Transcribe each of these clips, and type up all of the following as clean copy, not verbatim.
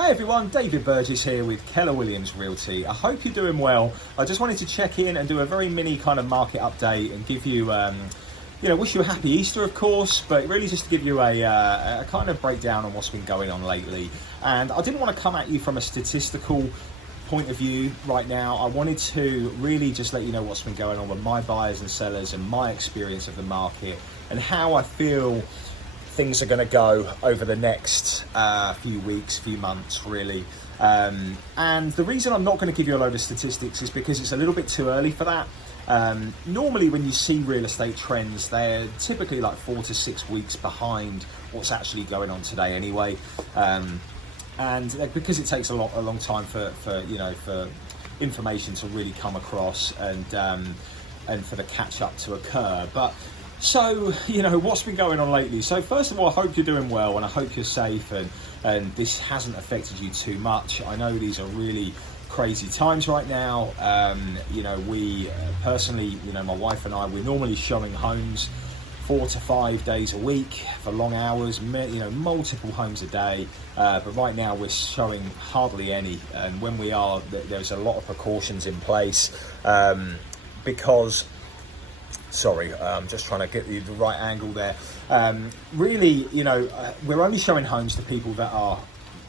Hey everyone, David Burgess here with Keller Williams Realty. I hope you're doing well. I just wanted to check in and do a very mini kind of market update and give you, wish you a happy Easter, of course, but really just to give you a kind of breakdown on what's been going on lately. And I didn't want to come at you from a statistical point of view right now. I wanted to really just let you know what's been going on with my buyers and sellers and my experience of the market and how I feel things are going to go over the next few weeks, few months, really. And the reason I'm not going to give you a load of statistics is because it's a little bit too early for that. Normally when you see real estate trends, they're typically like 4 to 6 weeks behind what's actually going on today anyway. And because it takes a long time for information to really come across and for the catch up to occur. But so, what's been going on lately? So first of all, I hope you're doing well and I hope you're safe and this hasn't affected you too much. I know these are really crazy times right now. We personally, my wife and I, we're normally showing homes 4 to 5 days a week for long hours, multiple homes a day. But right now we're showing hardly any. And when we are, there's a lot of precautions in place because... Sorry, I'm just trying to get the right angle there. Really, we're only showing homes to people that are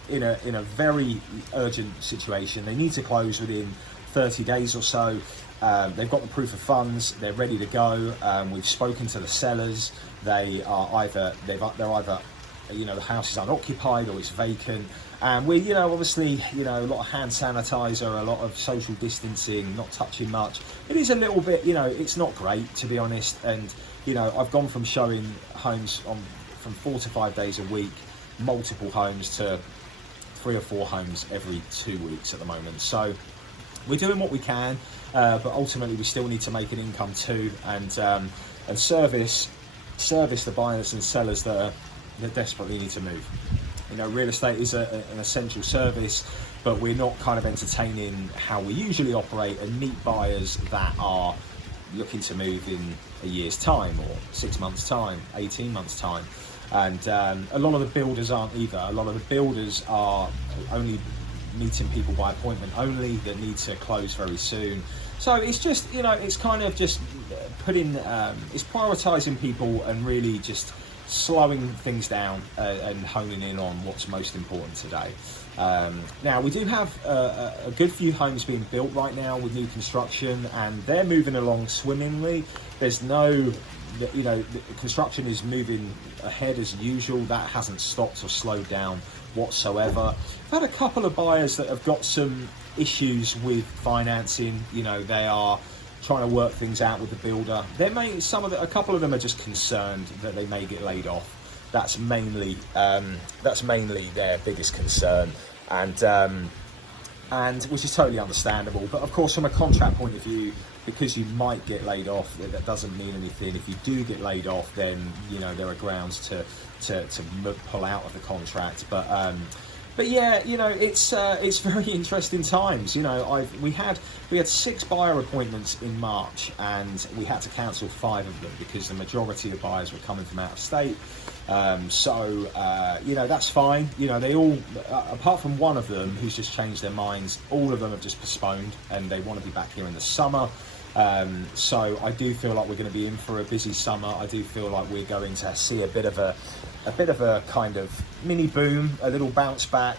in a very urgent situation. They need to close within 30 days or so. They've got the proof of funds. They're ready to go. We've spoken to the sellers. They're either the house is unoccupied or it's vacant. And we, obviously, a lot of hand sanitizer, a lot of social distancing, not touching much. It is a little bit, it's not great, to be honest. And, I've gone from showing homes from 4 to 5 days a week, multiple homes, to 3 or 4 homes every 2 weeks at the moment. So we're doing what we can, but ultimately we still need to make an income too and service the buyers and sellers that desperately need to move. Real estate is an essential service, but we're not kind of entertaining how we usually operate and meet buyers that are looking to move in a year's time or 6 months' time, 18 months' time. And a lot of the builders aren't either. A lot of the builders are only meeting people by appointment only that need to close very soon. So it's just, it's kind of just it's prioritising people and really just slowing things down and honing in on what's most important today. Now we do have a good few homes being built right now with new construction, and they're moving along swimmingly. There's no, the construction is moving ahead as usual. That hasn't stopped or slowed down whatsoever. I've had a couple of buyers that have got some issues with financing. They are trying to work things out with the builder. A couple of them are just concerned that they may get laid off. That's mainly their biggest concern, and which is totally understandable. But of course, from a contract point of view, because you might get laid off, that doesn't mean anything. If you do get laid off, then there are grounds to pull out of the contract. But yeah, it's very interesting times. We had 6 buyer appointments in March, and we had to cancel 5 of them because the majority of buyers were coming from out of state. That's fine. They all, apart from one of them who's just changed their minds, all of them have just postponed, and they want to be back here in the summer. So I do feel like we're going to be in for a busy summer. I do feel like we're going to see a bit of a kind of mini boom, a little bounce back.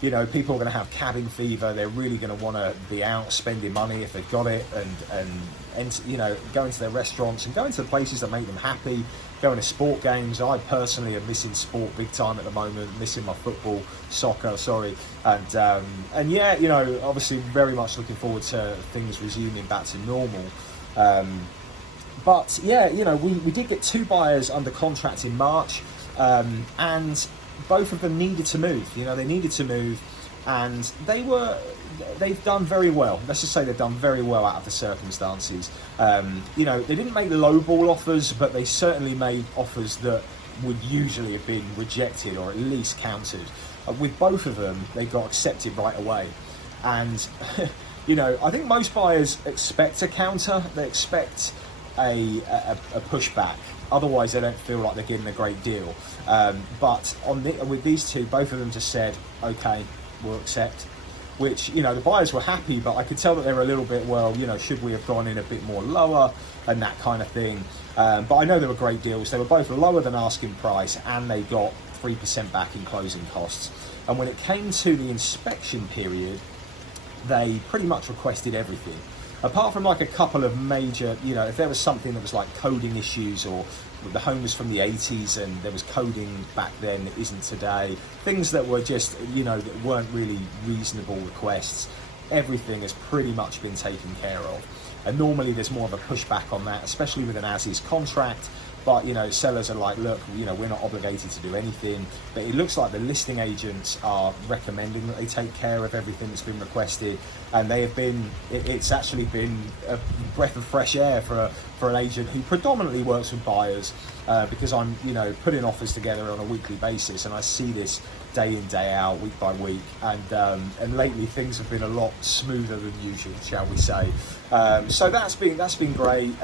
People are going to have cabin fever. They're really going to want to be out spending money if they've got it, and going to their restaurants and going to the places that make them happy, going to sport games. I personally am missing sport big time at the moment, missing my soccer, and yeah, obviously very much looking forward to things resuming back to normal. But yeah, we did get 2 buyers under contract in March. And both of them needed to move. They needed to move, and they've done very well. Let's just say they've done very well out of the circumstances. They didn't make lowball offers, but they certainly made offers that would usually have been rejected or at least countered. With both of them, they got accepted right away. And I think most buyers expect a counter. They expect a pushback. Otherwise, they don't feel like they're getting a great deal. But with these two, both of them just said, okay, will accept, which, you know, the buyers were happy, but I could tell that they were a little bit, well, you know, should we have gone in a bit more lower and that kind of thing. But I know they were great deals. They were both lower than asking price, and they got 3% back in closing costs. And when it came to the inspection period, they pretty much requested everything. Apart from like a couple of major, you know, if there was something that was like coding issues, or the home was from the 80s and there was coding back then that isn't today, things that were just, you know, that weren't really reasonable requests, everything has pretty much been taken care of. And normally there's more of a pushback on that, especially with an as-is contract. But, you know, sellers are like, look, you know, we're not obligated to do anything. But it looks like the listing agents are recommending that they take care of everything that's been requested. And they have been, it's actually been a breath of fresh air for an agent who predominantly works with buyers, because I'm, you know, putting offers together on a weekly basis, and I see this day in, day out, week by week. And lately things have been a lot smoother than usual, shall we say. So that's been great.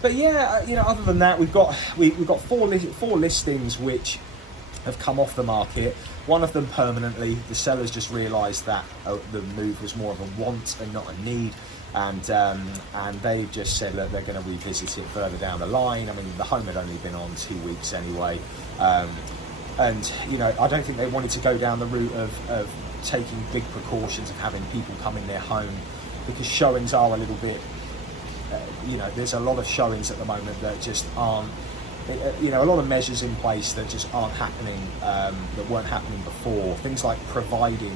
But yeah, you know, other than that, we've got four listings which have come off the market. One of them permanently. The sellers just realised that the move was more of a want and not a need, and they just said, look, they're going to revisit it further down the line. I mean, the home had only been on 2 weeks anyway, and you know, I don't think they wanted to go down the route of taking big precautions of having people come in their home, because showings are a little bit. You know, there's a lot of showings at the moment that just aren't, you know, a lot of measures in place that just aren't happening, that weren't happening before. Things like providing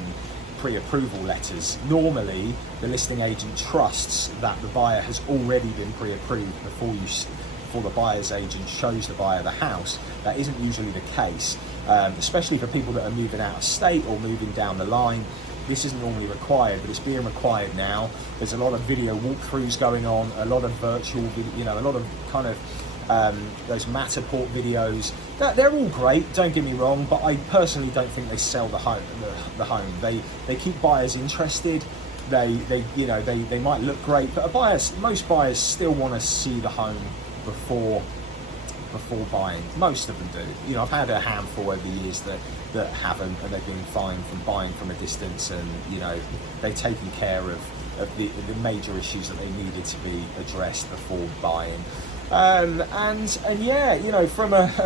pre-approval letters. Normally, the listing agent trusts that the buyer has already been pre-approved before the buyer's agent shows the buyer the house. That isn't usually the case, especially for people that are moving out of state or moving down the line. This isn't normally required, but it's being required now. There's a lot of video walkthroughs going on, a lot of virtual, you know, a lot of kind of those Matterport videos. They're all great, don't get me wrong, but I personally don't think they sell the home. They keep buyers interested. They you know, they might look great, but most buyers still want to see the home before buying. Most of them do. You know, I've had a handful over the years that haven't, and they've been fine from buying from a distance, and you know, they've taken care of the major issues that they needed to be addressed before buying. And yeah, you know, from a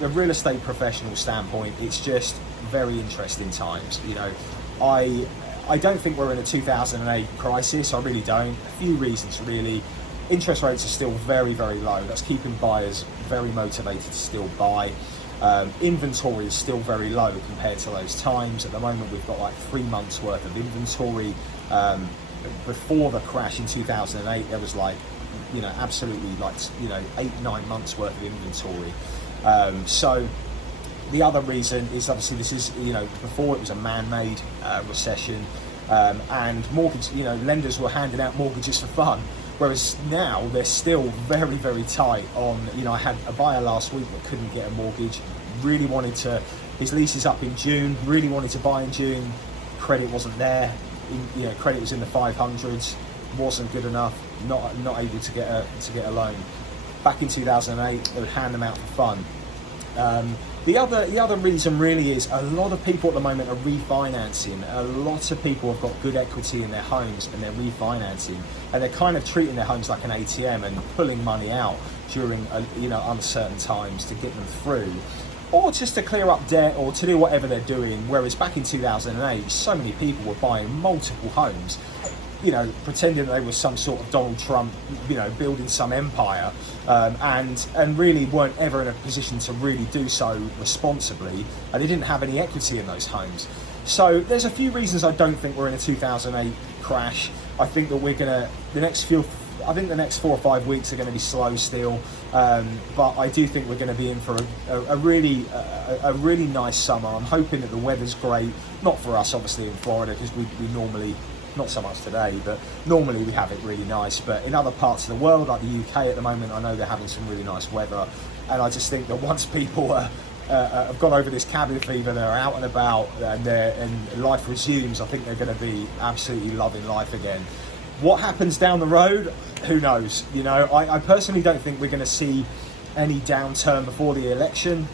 real estate professional standpoint, it's just very interesting times. You know, I don't think we're in a 2008 crisis. I really don't. A few reasons really. Interest rates are still very, very low. That's keeping buyers very motivated to still buy. Inventory is still very low compared to those times. At the moment, we've got like 3 months worth of inventory. Before the crash in 2008, there was like, you know, absolutely like, you know, 8-9 months worth of inventory. So the other reason is obviously this is, you know, before it was a man-made recession, and mortgage, you know, lenders were handing out mortgages for fun. Whereas now they're still very, very tight on, you know, I had a buyer last week that couldn't get a mortgage, really wanted to, his lease is up in June, really wanted to buy in June, credit wasn't there, you know, credit was in the 500s, wasn't good enough, not able to get a loan. Back in 2008, they would hand them out for fun. The other reason really is a lot of people at the moment are refinancing. A lot of people have got good equity in their homes and they're refinancing, and they're kind of treating their homes like an ATM and pulling money out during uncertain times to get them through, or just to clear up debt or to do whatever they're doing. Whereas back in 2008, so many people were buying multiple homes, you know, pretending they were some sort of Donald Trump, you know, building some empire, and really weren't ever in a position to really do so responsibly, and they didn't have any equity in those homes. So there's a few reasons I don't think we're in a 2008 crash. I think that the next 4 or 5 weeks are going to be slow still, but I do think we're going to be in for a really nice summer. I'm hoping that the weather's great, not for us obviously in Florida, because we normally, not so much today, but normally we have it really nice. But in other parts of the world, like the UK at the moment, I know they're having some really nice weather. And I just think that once people have got over this cabin fever, they're out and about, and life resumes, I think they're going to be absolutely loving life again. What happens down the road, who knows? You know, I personally don't think we're going to see any downturn before the election.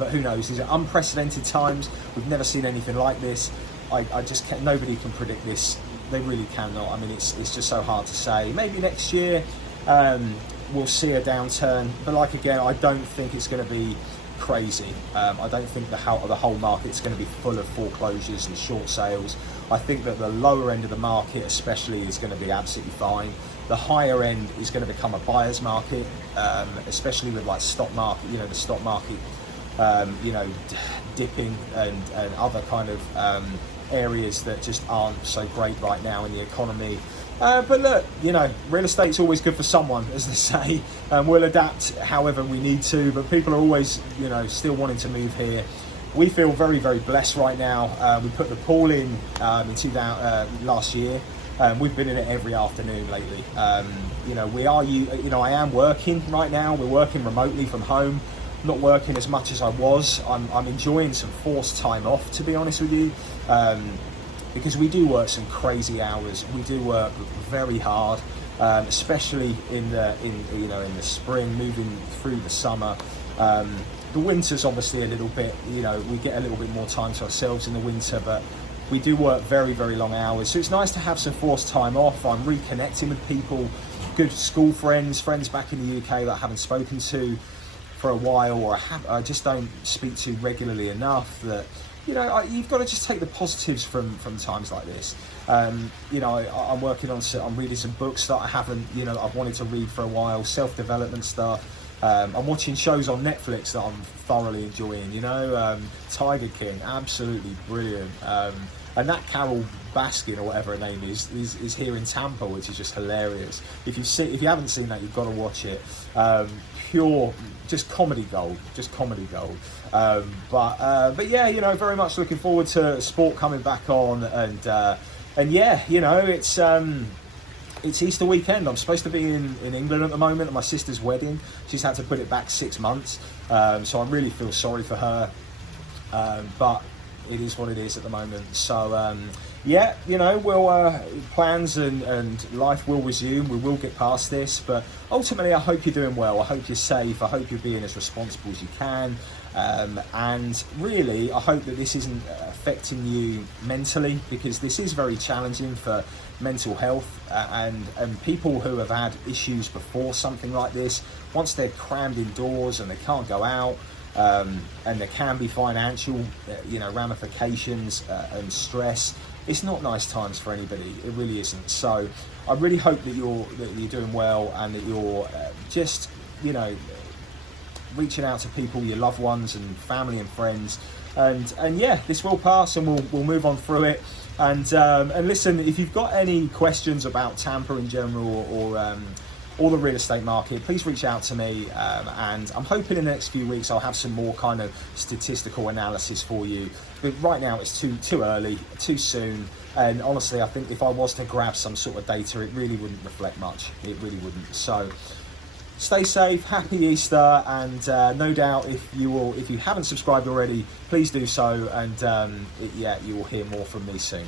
But who knows? These are unprecedented times. We've never seen anything like this. I just can't, nobody can predict this. They really cannot. I mean, it's just so hard to say. Maybe next year we'll see a downturn, but like again, I don't think it's going to be crazy. I don't think the whole market's going to be full of foreclosures and short sales. I think that the lower end of the market especially is going to be absolutely fine. The higher end is going to become a buyer's market, especially with like stock market, the stock market, dipping and other kind of areas that just aren't so great right now in the economy. But look, real estate's always good for someone, as they say. We'll adapt however we need to, but people are always, still wanting to move here. We feel very, very blessed right now. We put the pool in last year. We've been in it every afternoon lately. I am working right now. We're working remotely from home. Not working as much as I was. I'm enjoying some forced time off, to be honest with you, because we do work some crazy hours. We do work very hard, especially in the spring, moving through the summer. The winter's obviously a little bit, we get a little bit more time to ourselves in the winter, but we do work very, very long hours. So it's nice to have some forced time off. I'm reconnecting with people, good school friends back in the UK that I haven't spoken to for a while, or I just don't speak to regularly enough. That you've got to just take the positives from times like this. I'm reading some books that I haven't, I've wanted to read for a while, self-development stuff. I'm watching shows on Netflix that I'm thoroughly enjoying. Tiger King, absolutely brilliant. And that Carol Baskin, or whatever her name is here in Tampa, which is just hilarious. If you haven't seen that, you've got to watch it. Pure, just comedy gold. But yeah, very much looking forward to sport coming back on, and yeah, it's Easter weekend. I'm supposed to be in England at the moment at my sister's wedding. She's had to put it back 6 months, so I really feel sorry for her. But it is what it is at the moment. So we'll plans and life will resume. We will get past this, but ultimately, I hope you're doing well. I hope you're safe. I hope you're being as responsible as you can. And really, I hope that this isn't affecting you mentally, because this is very challenging for mental health, and people who have had issues before something like this, once they're crammed indoors and they can't go out, and there can be financial ramifications and stress. It's not nice times for anybody. It really isn't. So I really hope that you're doing well, and that you're just reaching out to people, your loved ones and family and friends, and yeah, this will pass, and we'll move on through it. And listen, if you've got any questions about Tampa in general, or the real estate market, please reach out to me, and I'm hoping in the next few weeks I'll have some more kind of statistical analysis for you. But right now it's too early, too soon, and honestly I think if I was to grab some sort of data, it really wouldn't reflect much. It really wouldn't. So stay safe, happy Easter, and no doubt if you haven't subscribed already, please do so, and you will hear more from me soon.